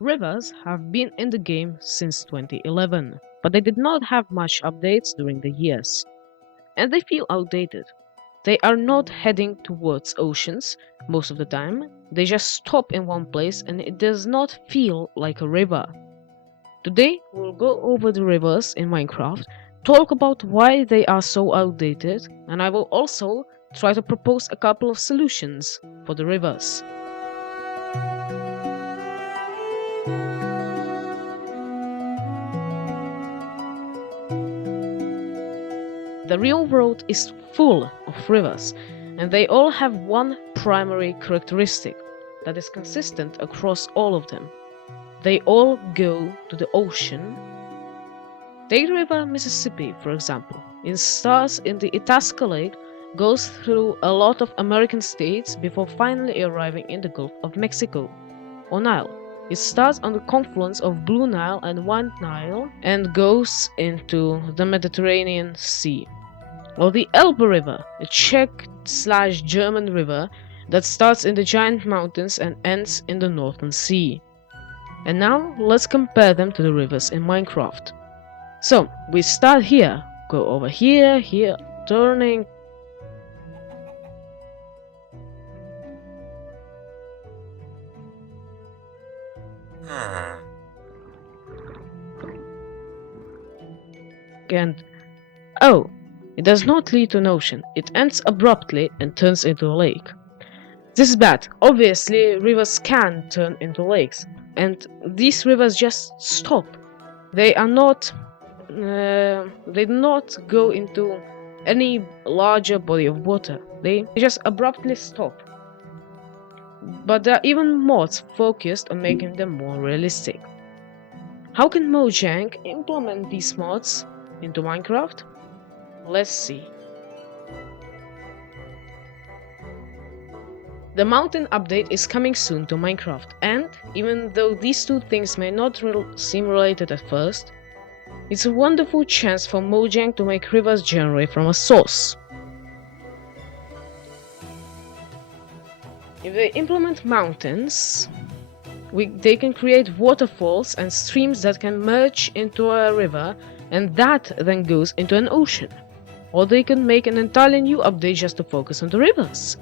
Rivers have been in the game since 2011, but they did not have much updates during the years, and they feel outdated. They are not heading towards oceans most of the time, they just stop in one place and it does not feel like a river. Today we'll go over the rivers in Minecraft, talk about why they are so outdated, and I will also try to propose a couple of solutions for the rivers. The real world is full of rivers, and they all have one primary characteristic that is consistent across all of them. They all go to the ocean. Take the river Mississippi, for example. It starts in the Itasca Lake, goes through a lot of American states before finally arriving in the Gulf of Mexico, or Nile. It starts on the confluence of Blue Nile and White Nile and goes into the Mediterranean Sea. Or the Elbe River, a Czech/German river that starts in the giant mountains and ends in the Northern Sea. And now let's compare them to the rivers in Minecraft. So we start here, go over here, turning. And oh, it does not lead to an ocean, it ends abruptly and turns into a lake. This is bad. Obviously, rivers can turn into lakes, and these rivers just stop. They are not. They do not go into any larger body of water. They just abruptly stop. But there are even mods focused on making them more realistic. How can Mojang implement these mods into Minecraft? Let's see. The mountain update is coming soon to Minecraft, and even though these two things may not seem related at first, it's a wonderful chance for Mojang to make rivers generate from a source. If they implement mountains, they can create waterfalls and streams that can merge into a river, and that then goes into an ocean. Or they can make an entirely new update just to focus on the rivers.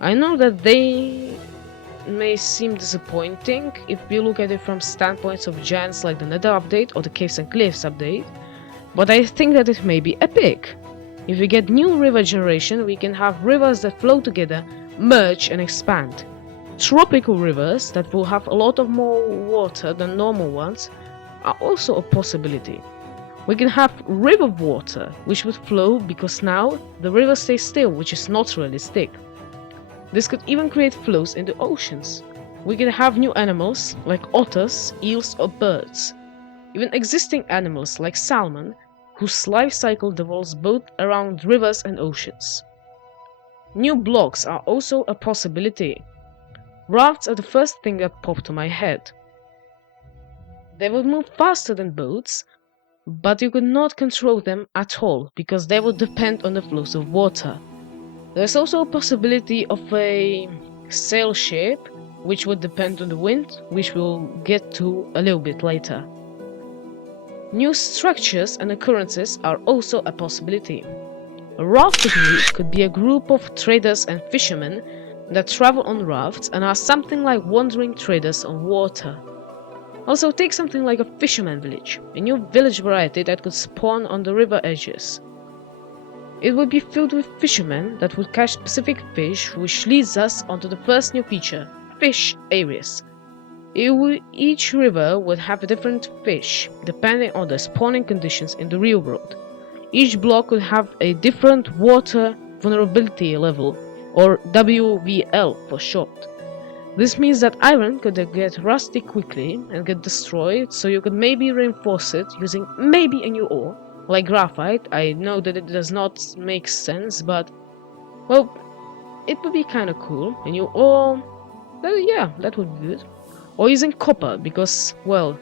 I know that they may seem disappointing if we look at it from standpoints of giants like the Nether update or the Caves and Cliffs update, but I think that it may be epic. If we get new river generation, we can have rivers that flow together, merge and expand. Tropical rivers that will have a lot of more water than normal ones are also a possibility. We can have river water, which would flow because now the river stays still, which is not realistic. This could even create flows in the oceans. We can have new animals like otters, eels or birds. Even existing animals like salmon, whose life cycle devolves both around rivers and oceans. New blocks are also a possibility. Rafts are the first thing that popped to my head. They would move faster than boats, but you could not control them at all because they would depend on the flows of water. There's also a possibility of a sail ship, which would depend on the wind, which we'll get to a little bit later. New structures and occurrences are also a possibility. A rafting route could be a group of traders and fishermen that travel on rafts and are something like wandering traders on water. Also, take something like a fisherman village, a new village variety that could spawn on the river edges. It would be filled with fishermen that would catch specific fish, which leads us onto the first new feature, fish areas. Each river would have a different fish, depending on the spawning conditions in the real world. Each block would have a different water vulnerability level, or WVL for short. This means that iron could get rusty quickly and get destroyed, so you could maybe reinforce it using maybe a new ore, like graphite. I know that it does not make sense, but, well, it would be kinda cool. A new ore, yeah, that would be good. Or using copper, because, well,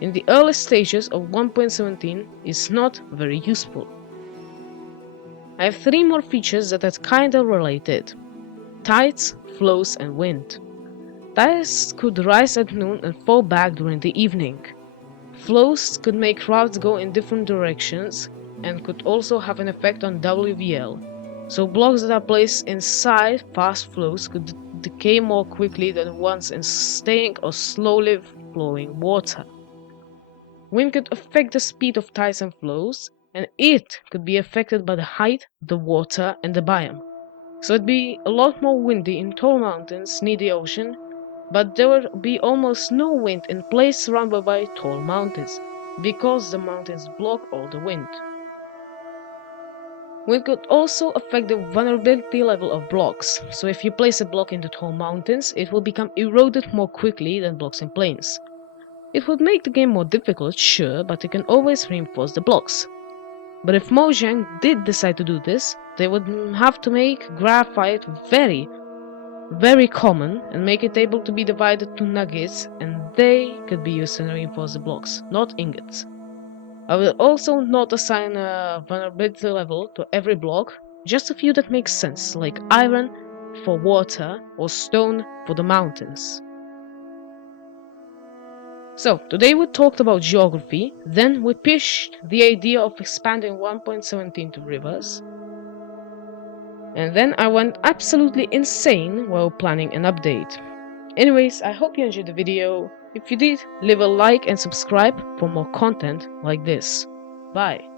in the early stages of 1.17 it's not very useful. I have 3 more features that are kinda related: tides, flows and wind. Tides could rise at noon and fall back during the evening. Flows could make routes go in different directions and could also have an effect on WVL. So blocks that are placed inside fast flows could decay more quickly than ones in staying or slowly flowing water. Wind could affect the speed of tides and flows, and it could be affected by the height, the water, and the biome. So it'd be a lot more windy in tall mountains near the ocean, but there would be almost no wind in places surrounded by tall mountains, because the mountains block all the wind. Wind could also affect the vulnerability level of blocks, so if you place a block in the tall mountains, it will become eroded more quickly than blocks in plains. It would make the game more difficult, sure, but you can always reinforce the blocks. But if Mojang did decide to do this, they would have to make graphite very common and make it able to be divided to nuggets, and they could be used to reinforce the blocks, not ingots. I will also not assign a vulnerability level to every block, just a few that make sense, like iron for water or stone for the mountains. So, today we talked about geography, then we pitched the idea of expanding 1.17 to rivers, and then I went absolutely insane while planning an update. Anyways, I hope you enjoyed the video. If you did, leave a like and subscribe for more content like this. Bye.